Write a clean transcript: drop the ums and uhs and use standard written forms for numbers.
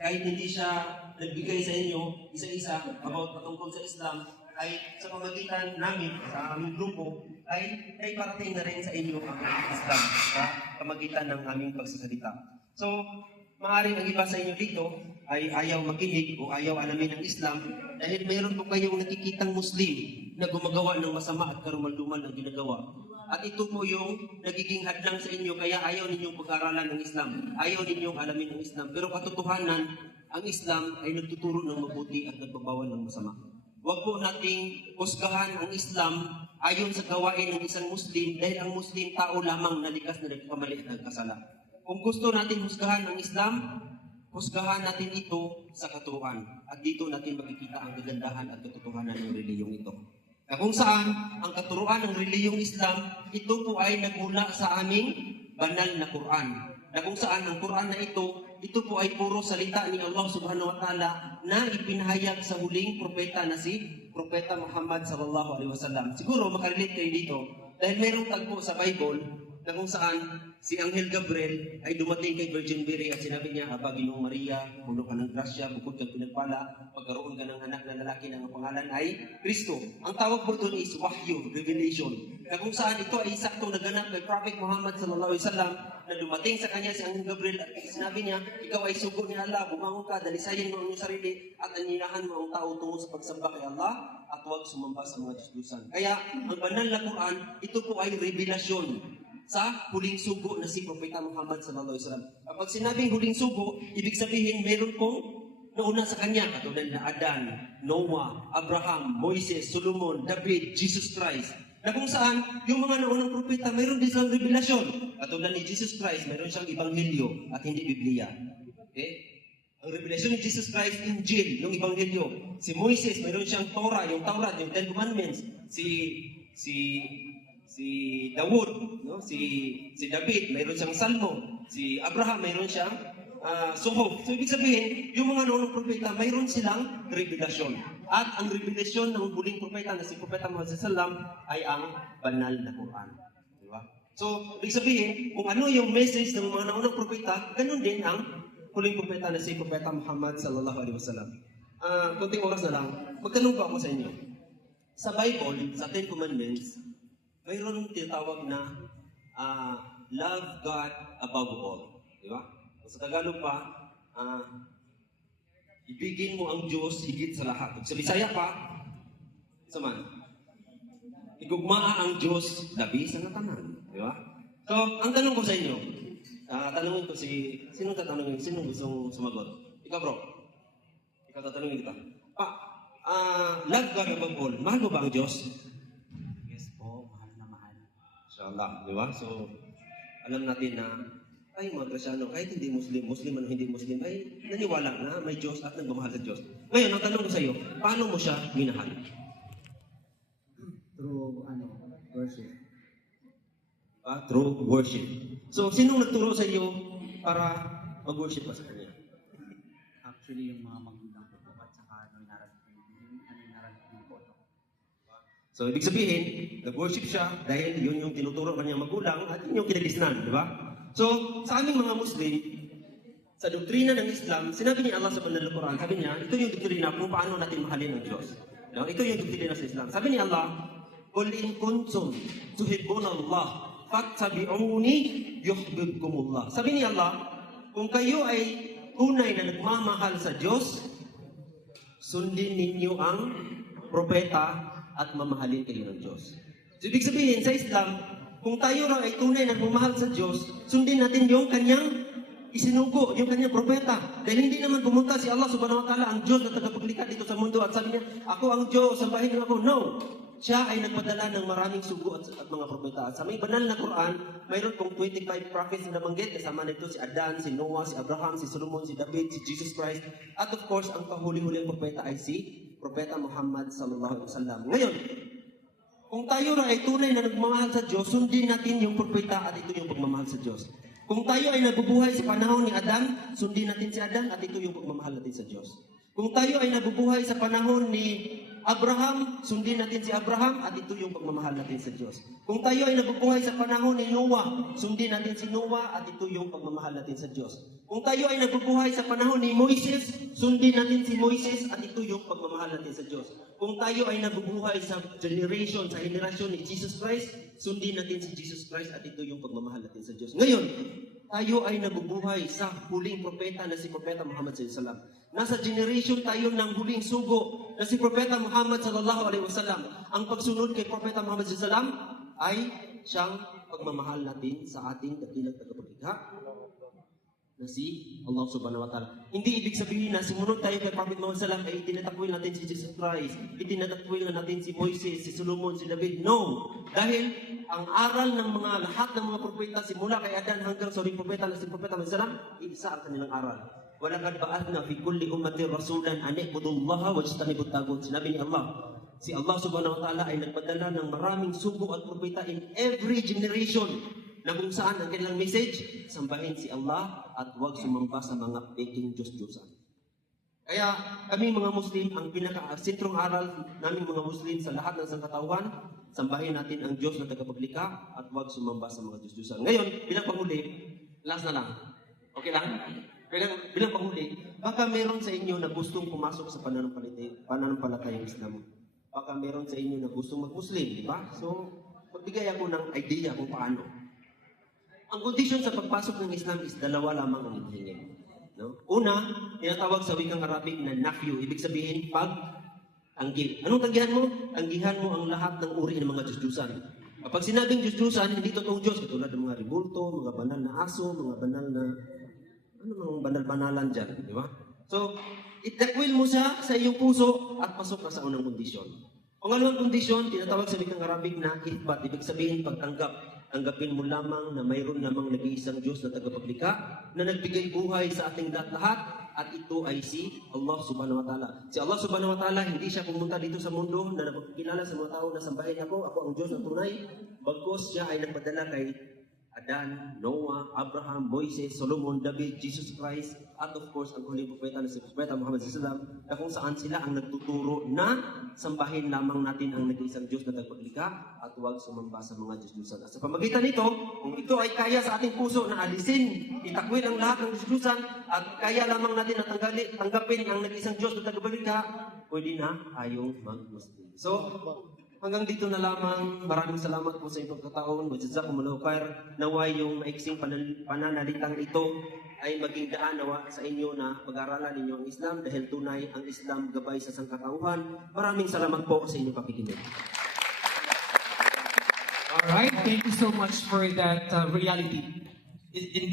kahit hindi siya nagbigay sa inyo, isa-isa, about patungkol sa Islam, ay sa pamagitan namin, sa aming grupo, ay parating na rin sa inyo ang Islam sa pamagitan ng aming pagsasalita. So, maaaring ang iba sa inyo dito ay ayaw makinig o ayaw alamin ang Islam dahil mayroon po kayong nakikitang Muslim na gumagawa ng masama at karumal-dumal ang ginagawa. At ito po yung nagiging hadlang sa inyo kaya ayaw ninyong pag-aralan ng Islam. Ayaw ninyong alamin ang Islam. Pero katotohanan, ang Islam ay nagtuturo ng mabuti at nagbabawal ng masama. Huwag po nating husgahan ang Islam ayon sa gawain ng isang Muslim dahil ang Muslim tao lamang na likas na nagkamali at nagkasala. Kung gusto natin husgahan ang Islam, husgahan natin ito sa katuruan. At dito natin makikita ang kagandahan at katotohanan ng reliyong ito. Na kung saan ang katuruan ng reliyong Islam, ito po ay nagmula sa aming banal na Quran. Na kung saan ang Quran na ito po ay puro salita ni Allah subhanahu wa ta'ala na ipinahayag sa huling propeta na si Propeta Muhammad sallallahu alaihi wasallam. Siguro makarelate kayo dito dahil mayroong tagpo sa Bible na kung saan si Anghel Gabriel ay dumating kay Virgin Mary at sinabi niya, Aba, Ginoong Maria, puno ka ng grasya, bukod kang pinagpala, pagkaroon ka ng anak na lalaki na ang pangalan ay Kristo. Ang tawag po doon is Wahyu, Revelation. Na kung saan ito ay saktong naganap kay Prophet Muhammad sallallahu alaihi wasallam na dumating sa kanya si Anghel Gabriel at sinabi niya, ikaw ay sugo ni Allah, bumangon ka, dalisayin mo ang iyong sarili at aninahan mo ang tao tungo sa pagsamba kay Allah at huwag sumamba sa mga Diyos-Diyosan. Kaya ang banal na Quran, ito po ay revelasyon sa huling sugo na si Propeta Muhammad sallallahu alaihi wasallam. Kapag sinabing huling sugo, ibig sabihin meron pong nauna sa kanya, katulad na Adan, Noah, Abraham, Moises, Solomon, David, Jesus Christ. Na kung saan, yung mga naunang propeta, mayroon din silang revelasyon. Katulad ni Jesus Christ, mayroon siyang ebanghelyo at hindi Biblia. Okay? Ang revelasyon ni Jesus Christ, Injil, yung ebanghelyo. Si Moises, mayroon siyang Torah, yung Taurat, yung Ten Commandments. Si Dawud, no? si David, mayroon siyang Salmo. Si Abraham, mayroon siyang Suhob. So, ibig sabihin, yung mga noong propeta, mayroon silang revelasyon. At ang revelasyon ng huling propeta na si Propeta Muhammad sallallahu ay ang banal na Quran. Diba? So, ibig sabihin, kung ano yung message ng mga naunang propeta, ganun din ang huling propeta na si Propeta Muhammad sallallahu alaihi wasallam. Kunting oras na lang, magtanong pa ako sa inyo. Sa Bible, sa Ten Commandments, mayroon tinatawag na love God above all. Di ba? Sa Tagalog pa, ibigin mo ang Diyos higit sa lahat. Sa Bisaya pa, saman, igugmaa ang Diyos labi sa tanan. Di ba? So, ang tanong ko sa inyo, tanongin ko sinong tatanungin? Sinong gustong sumagot? Ikaw bro, ikaw tatanungin kita. Love God above all. Mahal mo ba ang Diyos? Inshallah, di ba? So, alam natin na ay mga Kristyano, kahit hindi Muslim o hindi Muslim, ay naniwala na may Diyos at nagmamahal sa Diyos. Ngayon, ang tanong ko sa iyo, paano mo siya minahal? Through worship. Through worship. So, sinong nagturo sa iyo para mag-worship ka sa Kanya? Actually, yung mga magulang ko po at saka nararamdaman ko. So, ibig sabihin, nag-worship siya dahil yun yung tinuturo kanyang magulang at yun yung kinagisnan, di ba? So, sa aming mga Muslim, sa doktrina ng Islam, sinabi ni Allah sa banal na Quran, sabi niya, ito yung doktrina kung paano natin mahalin ang Diyos. No? Ito yung doktrina sa Islam. Sabi ni Allah, Qul in kuntum tuhibbunallah, fattabi'uni yuhibbukumullah. Sabi ni Allah, kung kayo ay tunay na nagmamahal sa Diyos, sundin ninyo ang propeta at mamahalin kayo ng Diyos. So, ibig sabihin, sa Islam, kung tayo raw ay tunay na nagmamahal sa Diyos, sundin natin yung kanyang isinugo, yung kanyang propeta. Dahil hindi naman pumunta si Allah subhanahu wa ta'ala, ang Diyos na tagapaglikha dito sa mundo at sabi niya, ako ang Diyos, sambahin niyo ako. No! Siya ay nagpadala ng maraming sugo at mga propeta. Sa may banal na Quran, mayroon pong 25 prophets na nabanggit. Kasama nito si Adan, si Noah, si Abraham, si Solomon, si David, si Jesus Christ. At of course, ang pahuli-huling propeta ay si Propeta Muhammad sallallahu alaihi wasallam. Ngayon, kung tayo na ay tunay na nagmamahal sa Diyos, sundin natin yung propeta at ito yung pagmamahal sa Diyos. Kung tayo ay nabubuhay sa panahon ni Adan, sundin natin si Adan at ito yung pagmamahal natin sa Diyos. Kung tayo ay nabubuhay sa panahon ni Abraham, sundin natin si Abraham at ito yung pagmamahal natin sa Diyos. Kung tayo ay nabubuhay sa panahon ni Noah, sundin natin si Noah at ito yung pagmamahal natin sa Diyos. Kung tayo ay nabubuhay sa panahon ni Moises, sundin natin si Moises at ito yung pagmamahal natin sa Diyos. Kung tayo ay nabubuhay sa henerasyon ni Jesus Christ, sundin natin si Jesus Christ at ito yung pagmamahal natin sa Diyos. Ngayon, tayo ay nabubuhay sa huling propeta na si Propeta Muhammad SAW. Nasa generation tayo ng huling sugo na si Propeta Muhammad sallallahu alaihi wasallam. Ang pagsunod kay Propeta Muhammad sallallahu alaihi wasallam ay siyang pagmamahal natin sa ating dakilang tagapaglikha na si Allah subhanahu wa ta'ala. Hindi ibig sabihin na simunod tayo kay Prophet Muhammad sallallahu alaihi wasallam ay itinatakwil natin si Jesus Christ, itinatakwil natin si Moises, si Solomon, si David. No! Dahil ang aral ng mga lahat ng mga propeta simula kay Adan hanggang sa huling propeta na si Propeta Muhammad sallallahu alaihi wasallam, isa ang kanilang aral. Walaqad ba'athna fi kulli ummatin rasulan an i'budullaha wajtanibut taghut. Sinabi ni Allah, si Allah subhanahu wa ta'ala ay nagpadala ng maraming sugo at propeta in every generation na kung saan ang kanilang message, sambahin si Allah at huwag sumamba sa mga peking Diyos-Diyosan. Kaya kami mga Muslim, ang pinaka-sentrong aral namin mga Muslim sa lahat ng sangkatauhan, sambahin natin ang Diyos na tagapaglikha at huwag sumamba sa mga Diyos-Diyosan. Ngayon, bilang panghuli, last na lang. Okay lang? Bilang panghuli, baka meron sa inyo na gustong pumasok sa pananampalatayang Islam. Baka meron sa inyo na gustong mag-Muslim, di ba? So, pagbigay ako ng idea kung paano. Ang kondisyon sa pagpasok ng Islam is dalawa lamang ang hihingin. No? Una, tinatawag sa wikang Arabic na nafyu. Ibig sabihin, pag-tanggi. Anong tanggihan mo? Tanggihan mo ang lahat ng uri ng mga Diyos-Diyosan. Kapag sinabing Diyos-Diyosan, hindi totoong Diyos. Katulad ng mga ribulto, mga banal na aso, mga banal na mga banal-banalan dyan, di ba? So, itakwil mo siya sa iyong puso at pasok ka sa unang kondisyon. Pangalawang kondisyon, tinatawag sa wikang Arabic na ithbat. Ibig sabihin, pagtanggap. Tanggapin mo lamang na mayroon namang nag-iisang Diyos na tagapaglikha na nagbigay buhay sa ating lahat at ito ay si Allah subhanahu wa ta'ala. Si Allah subhanahu wa ta'ala, hindi siya pumunta dito sa mundo na nagpapakilala sa mga tao na sambahin ako ang Diyos na tunay. Bagkus siya ay nagpadala kay Adan, Noah, Abraham, Moises, Solomon, David, Jesus Christ, at of course, ang huling propeta na si Propeta Muhammad SAW, na kung saan sila ang nagtuturo na sambahin lamang natin ang nag-iisang Diyos na tagapaglikha at huwag sumamba sa mga Diyos-Diyosan. At sa pamagitan nito, kung ito ay kaya sa ating puso na alisin, itakwil ang lahat ng Diyos-Diyosan, at kaya lamang natin na tanggapin ang nag-iisang Diyos na tagapaglikha, pwede na tayong mag-Muslim. So, hanggang dito na lamang. Maraming salamat po sa inyong pagkataon. Wajazakumullahu khair. Naway yung maiksing pananalitang ito ay maging daan nawa sa inyo na pag-aralan ninyo ang Islam dahil tunay ang Islam gabay sa sangkatauhan. Maraming salamat po sa inyong pakikinig. All right, thank you so much for that reality. Indeed,